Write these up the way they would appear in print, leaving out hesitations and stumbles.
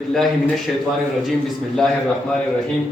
بالله من الشیطان الرجیم بسم الله الرحمن الرحیم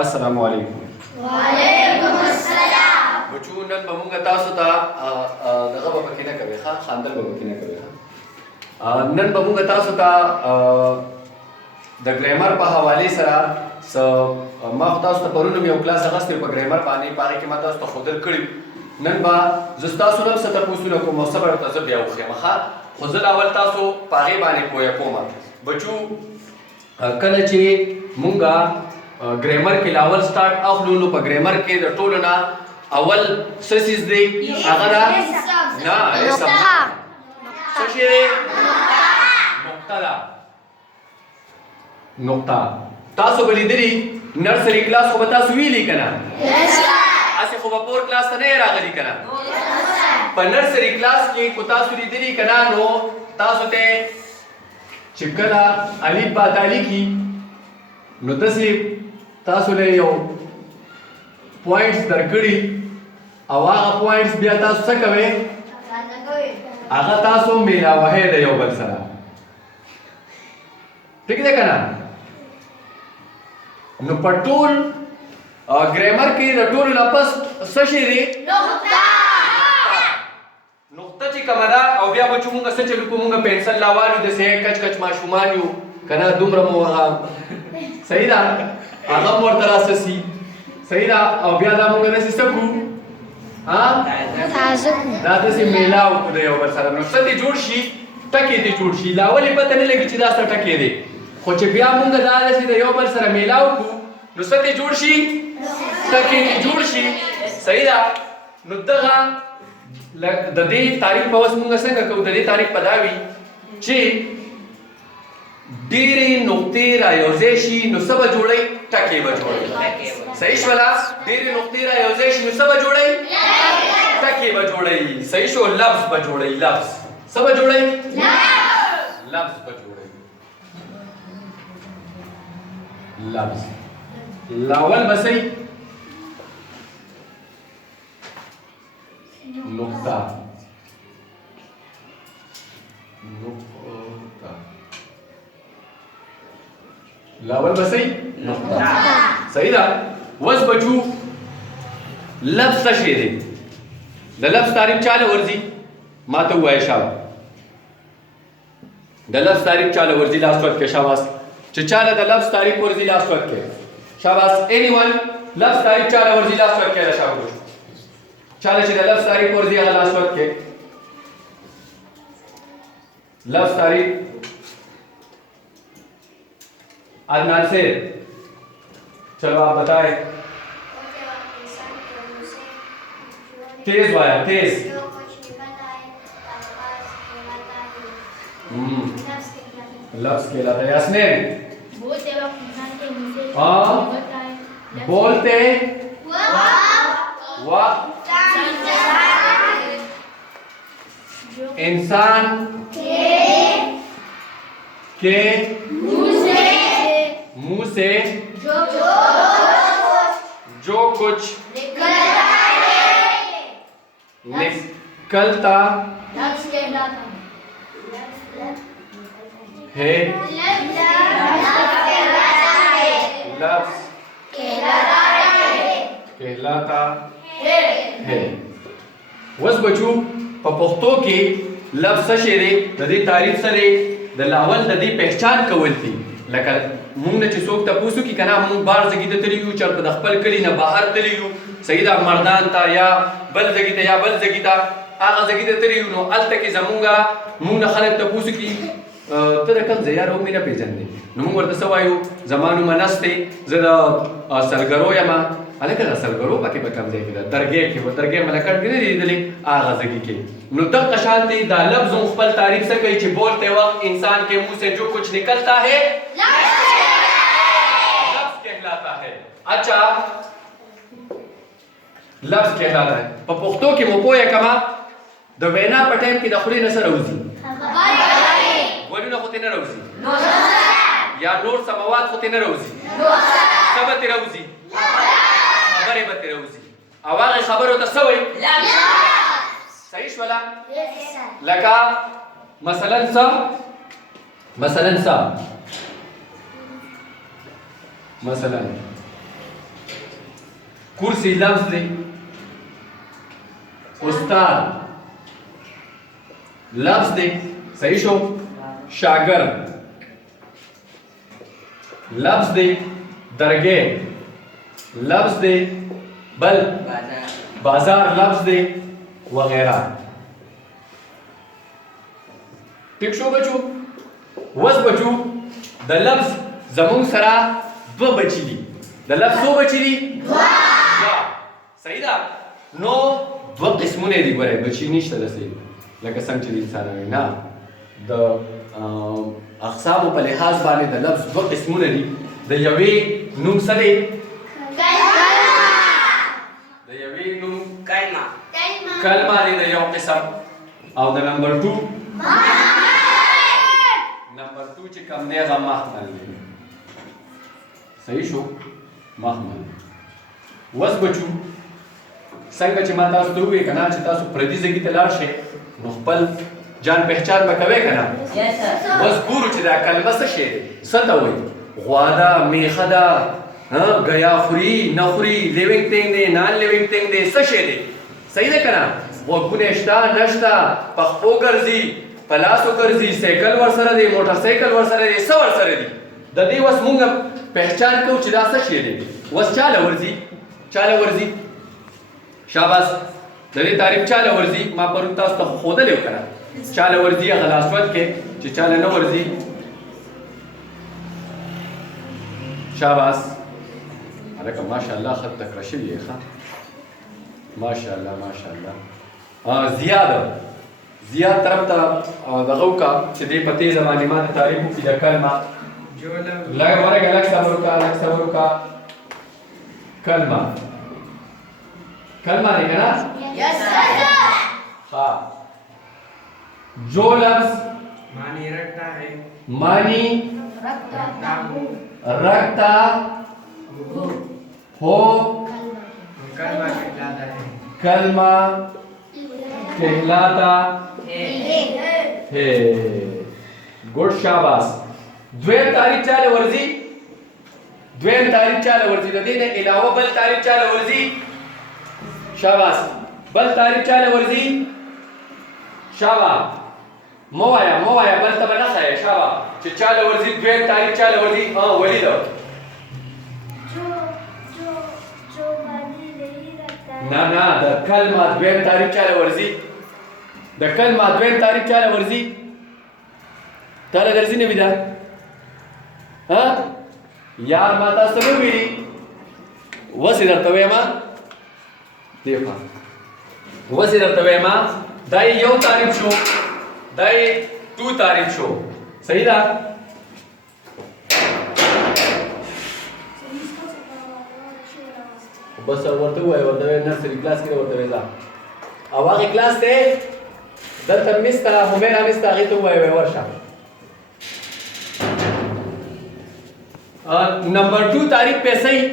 السلام علیکم وعلیکم السلام. بچو نن به موږ تاسو ته دغه به پکې نه کوي ښه خاندل به پکې نه کوي نن به موږ تاسو ته د ګرامر په حوالې سره ما خو تاسو ته پرون یو کلاس اخیستی په ګرامر باندې په هغې کې ما تاسو ته ښودل کړي نن به زه ستاسو نه هم څه تپوسونه کوم او څه به ورته زه بیا وښیم ښه خو زه اول تاسو په هغې باندې پوه کوم بچو کله چې مونږه ګرامر کې لاول سٹارټ اخلو نو په ګرامر کې د ټولو نه اول څه څیز دی هغه ده نه اسم څه شی دی نقطه ده نقطه تاسو به لیدلي نرسري کلاس خو به تاسو ویلي که نه هسې خو به پور کلاس ته نه یې راغلي که نه په نرسري کلاس کې خو تاسو لیدلي که نه نو تاسو ته چې کله الف با تا لیکي نو داسې تاسو له یو پوینټس درکړي او هغه پوینټس بیا تاسو څه کوئ هغه تاسو میلاوهئ د یو بل سره ټیک دی که نه نو په ټول ګرامر کې د ټولو نه پس څه شی دی نقطه چې کومه ده او بیا بچو مونږ څه چلو کوو مونږ پنسل لاوالو داسې کچ کچ ماشومان یو که نه دومره مو هغه صحیح ده هغه مو ورته راسسي صحیح ده او بیا دا مونږ داسې څه کړو دا داسې میلاو کړو د یو بل سره نو څه دې جوړ شي ټکې دې جوړ شي لا ولې پته نه لګي چې دا څه ټکې دی خو چې بیا مونږ دا داسې د یو بل سره میلاو کړو نو څه دې جوړ شي ټکې دې جوړ شي صحیح ده نو دغه د دې تعریف په اوس مونږ څنګه کوو د دې تعریف په دا وي چې ډېرې نقطې رایوځای شي نو څه به جوړئ ټکې به جوړئ صحیح شوله ډېرې نقطې رایوځای شي نو څه به جوړئ ټکې به جوړئ صحیح شو لفظ به جوړئ لفظ څه به جوړئ لفظ به جوړئ لفظ لاول به صحیح نقطه لاول به صحیح نقطه صحیح ده اوس بچو لفظ څه شی دی د لفظ تعریف چاله ورځي ما ته ووایه شابه د لفظ تعریف چاله ورځي لاس وخت کې شاباس چې چاله د لفظ تعریف ورځي لاس وخت کې شاباس anyone لفظ تعریف چاله ورځي لاس وخت کې شاباس چاله چې د لفظ تعریف ورځي هغه لاس وخت کې لفظ تعریف عدنان سے چلو آپ بتائیں تیز وایا تیز لفظ کہلاتا ہے یاسمین بولتے وقت انسان کے منہ سے جو کچھ نکلتا ہے لفظ کہلاتا ہے وس بچو په پښتو کې لفظ څه شی دی د دې تعریف څه دی د لاول د دې پہچان کول دي لکه مونږ نه چې څوک تپوس وکړي که نه مونږ بهر ځګي ته تللي یو چېرته د خپل کلي نه بهر تللي یو صحیح ده مردان ته یا بل ځګي ته یا بل ځګي ته هغه ځګي ته تللي یو نو هلته کې مونږ نه خلک تپوس وکړي ته د کوم ځای یار او مې نه پېژندې نو مونږ ورته څه وایو زما نوم انس دی زه د سلګرو یم هلکه د سلګرو پکې په کوم ځای کې ده درګۍ کې و درګۍ ملکټ کې نه دي لیدلې هغه ځګي کې نو دغه شانتې دا لفظ خپل تعریف څه کوي چې بولتے وقت انسان کے منہ سے جو کچھ نکلتا ہے لفظ کہلاتا ہے اچھا لفظ کہلاتا ہے په پښتو کې مو پوهه کما د وینا په ټایم کې د خولې نه څه راوځي ګلونه خو ترې نه راوځي یا نور څه مواد خو ترې نه راوځي څه به ترې راوځي خبرې به ترې راوځي او هغې خبرو ته څه وایي صحیح شوله لکه مثلا څه مثلا کرسی لفظ دی، استاد لفظ دی، صحیح شو. شاگرد لفظ دی، درگاہ لفظ دی، بل بازار لفظ دی وغیرہ. ٹھیک شو بچو. وس بچو د لفظ زمون سره دو بچی دي. د لفظ څو بچی دي؟ دوا. صحیح ده. نو دو قسمونه دي ګوره بچی نشته داسې لکه څنګه چې انسانان نه د اقسامو په لحاظ باندې د لفظ دو قسمونه دي. د یوې نوم څه دی؟ د یوې نوم کلمه دی د یو قسم، او د نمبر 2 چې کوم دی هغه محمل دی. صحیح شو. محمل. وس بچو څنګه چې ما تاسو ته وویل که نه چې تاسو پردي ځای ته لاړ شئ نو خپل جان پہچان به کوئ که نه. اوس ګورو چې دا کلمه څه شی دی، څه ته وایي. غوا ده، میخه ده، ګیا خوري نه خوري، لیوینګ تینګ دی نان لیوینګ تینګ دی، څه شی دی. صحیح ده که نه. غوږونه شته نشته، په خپو ګرځي، په لاسو ګرځي، سایکل ورسره دی، موټر سایکل ورسره دی، څه ورسره دي. د دې اوس مونږ پہچان کوو چې دا څه شی دی. اوس چاله ورځي، چاله ورځي. شاباس. د دې تعریف چاله ورځي ما پرون تاسو ته ښودلی و که نه. چاله ورځي هغه لاسوند کې چې چاله نه ورځي. شاباس. هلکه ماشاءالله ښه تکړه شوي یې ښه. ماشاءالله ماشاءالله. زیاد طرف ته دغه وکړه چې دې په تېزه باندې ما ته تعریف وکړي د کلمه. لږ ورږه لږ صبر وکړه لږ صبر وکړه. کلمه کلمه دی که نه؟ हाँ. जो लफ्ज मानी रखता है रखता हो कलमा कहलाता है. गुड. शाबाश. द्वैम तारीफ चाले वर्जी د دې نه علاوه بل تعریف چاله ورځي. شاباش. بل تعریف چاله ورځي. شاباش. مو وایا بل ته نه خای. شاباش. چې چاله ورځي دویم تعریف چاله ورځي. ولید نه د کلمه دویم تعریف چاله ورځي. تاله درځي نه بيدا. یار ما تاسو ته ویلي وسې درته وایم دیخوا وسې درته وایم دا یو تعریف شو، دا 2 تعریف شو. صحیح ده. بس ورته وایي نرسري کلاس کې ورته وایي او هغې کلاس دی دلته مس ته همیره مس ته هغې ته ووایي ورشه. نمبر 2 تعریف پہ صحیح.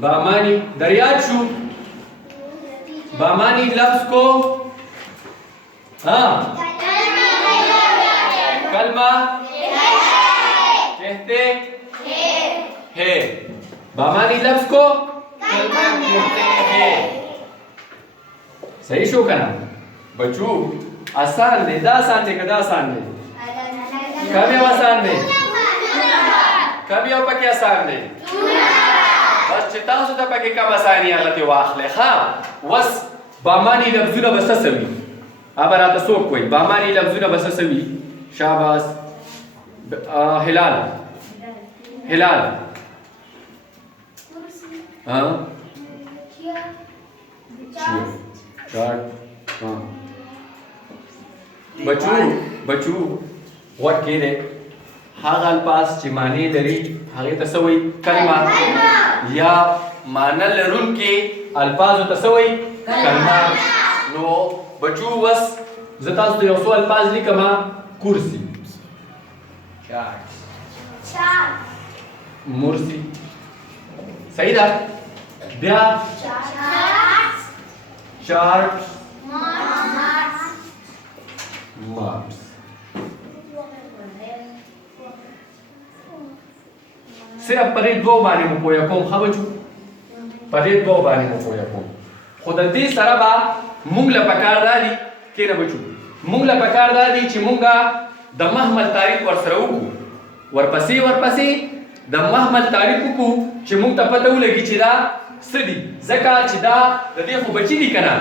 بامانی دریاد شو. بامانی لفظ کو کلمہ کہتے ہیں. بامانی لفظ کو کلمہ کہتے ہیں. صحیح شو کنا بچو. آسان دے دا آسان دے کدا آسان دے کم یو آسان دی کم یو پکې آسان دی بس چې تاسو ته پکې کم آساني هغه ترې واخلئ. ښه. اوس باماني لفظونه به څه څه وي؟ ابه راته څوک وایي باماني لفظونه به څه څه وي؟ شاباس. هلال بچو غوږ کېږدئ. هغه الفاظ چې معنی لري هغې ته څه وایي؟ کلمه. یا معنی لرونکي الفاظو ته څه وایي؟ کلمه. نو بچو اوس زه تاسو ته یو څو الفاظ لیکم. کرسي، مرسي. صحیح ده. بیا چارټ، مارکس. صرف په دې دوه باندې مو پوهه کوم ښه بچو په دې دوه باندې مو پوهه کوم خو د دې سره به موږ له پکار دا دي کېنه بچو موږ له پکار دا دي چې موږ د محمل تعریف ورسره وکړو ورپسې د محمل تعریف وکړو چې موږ ته پته ولګي چې دا څه دي ځکه چې دا د دې خو بچي دي که نه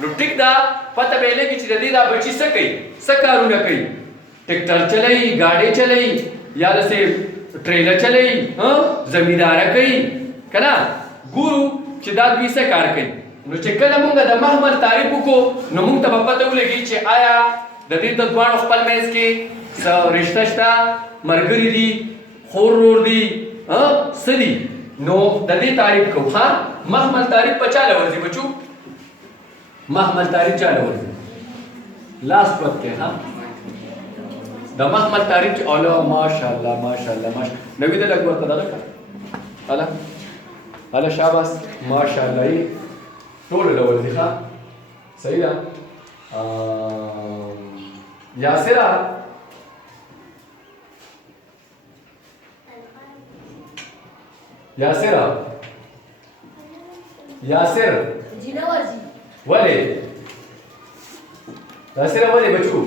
نو ټیک ده پته به یې لګي چې د دې دا بچي څه کوي څه کارونه کوي ټیکټر چلوي ګاډۍ چلوي یا داسې ټریلر چلوي زمینداره کوي که نه ګورو چې دا دوی څه کار کوي نو چې کله موږ د محمل تعریف وکړو نو موږ ته به پته ولګي چې آیا د دې د دواړو خپل منځ کې څه رشته شته ملګري دي خور ورور دي څه دي نو د دې تعریف کوو ها محمل تعریف په چا له ورځي بچو محمل تعریف چا له ورځي لاس وخت کې ها د محمل تعریف چې الله ماشاءالله نوې د لګ ورته دغه الا شاباس ماشاءالله یې ټول له ورځي ها صحیح ده یاسره یاسر ولې یاسر ولې بچو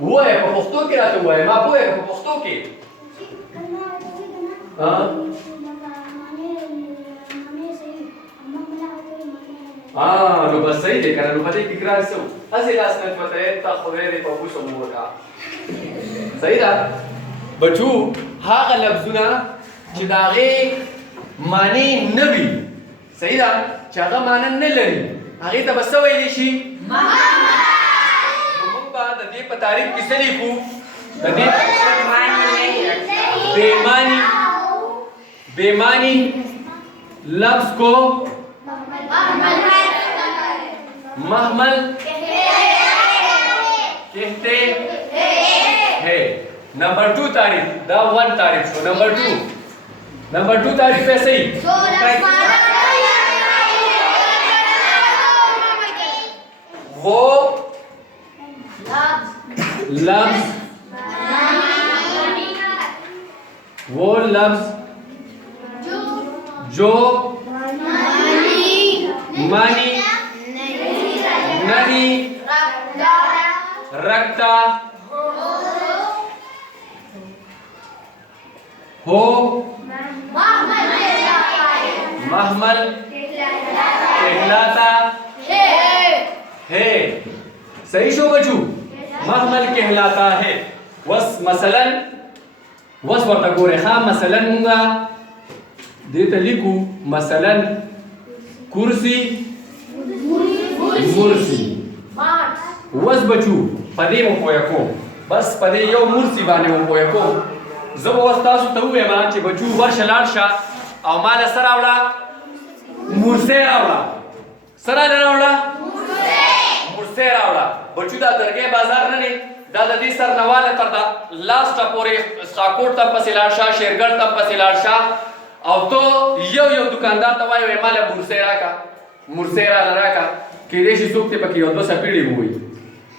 وایه په پښتو کې راته وایه ما پوهه په پښتو کې نو بس صحیح دی کنه نو په دې کې ګران شو هسې لاس نه پته تا خدای دې په بوسو مو کا صحیح ده بچو هغه لفظونه چې د هغې معنی نه وي صحیح ده چې هغه معنی نه لري هغې ته به څه ویلی شي نو موږ به د دې په تعریف کې څه لیکو د دې بېمعنی لفظ کو محمل کہتے ہیں نمبر 2 تعریف دا 1 تعریف شو نمبر 2 تعریف ایسے ہی وہ لفظ جو معنی نہیں رکھتا ہو محمل کہلاتا ہے صحیح شو بچو محمل کہلاتا ہے مثلا ورته ګورئ ښه مثلا مونږه دې ته لیکو مثلا کرسی مرسی وس بچو په دې مو پوهه کوم بس په دې یو مرسی باندې مو پوهه کوم زه به اوس تاسو ته ووایم چې بچو ورشه لاړ شه او ما له څه راوړه مرسۍ راوړه څه راله راوړه مرسۍ راوړه بچو دا درګۍ بازار نه دی دا د دې سرنواله تر د لاسټه پورې اسقاکوټ ته پسې لاړ شه شیرګل ته پسې لاړ شه او ته یو دکاندار ته وایې ما له مرسۍ راکړه مرسۍ راله راکړه کېدای شي څوک دې پکې یو دوه څپېړې ووایي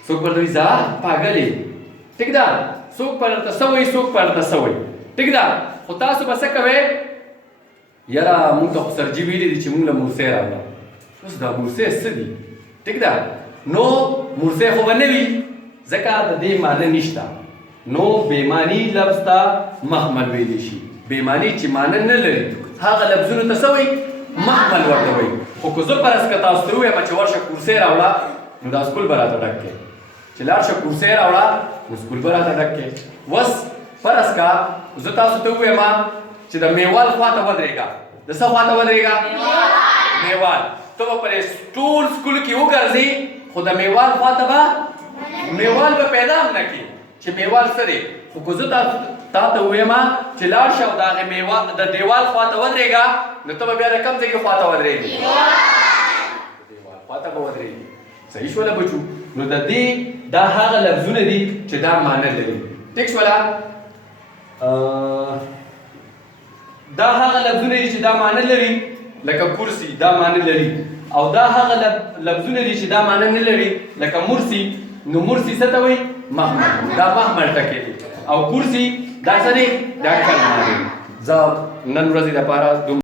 څوک به درته وایي ځه پاګلې ټیک ده څوک به درته څه وایي څوک به درته څه وایي ټیک ده خو تاسو به څه کوئ یاره مونږ ته خو سرجي ویلي دي چې مونږ له مرسۍ راوړه اوس دا مرسۍ څه دي ټیک ده نو مرسۍ خو به نه وي ځکه د دې معنی نشته نو بېمعنی لفظ ته محمل ویلی شي بېمعنی چې معنی نه لري هغه لفظونو ته څه وایي محمل ورته وایي خو که زه فرض که تاسو ته ووایم چې ورشه کرسۍ راوړه نو دا سکول به راته ډک کړې چې لاړ شه کرسۍ راوړه نو سکول به راته ډک کړې اوس فرض که زه تاسو ته ووایم چې د میوال خوا ته ودرېږه د څه خوا ته ودرېږه میوال ته به په ټول سکول کې وګرځې خو د میوال خوا ته به میوال به پیدا هم نه کړي چې میوال څه دی خو که زه تا ته ووایم چې لاړ شه او د هغې د دیوال خوا ته ودرېږه نو ته به بیا د کوم ځای کې خوا ته ودرېږې دیوال خوا ته به ودرېږي صحیح شوله بچو نو د دې دا هغه لفظونه دي چې دا معنی لري ټیک شوله دا هغه لفظونه دي چې دا معنی لري لکه کرسي دا معنی لري او دا هغه لفظونه دي چې دا معنی نه لري لکه مرسي نو مرسي څه ته وایي محمل دا محمل ټکی دی او کرسي دا څه دی دا کلمه دی. زه نن ورځې دپاره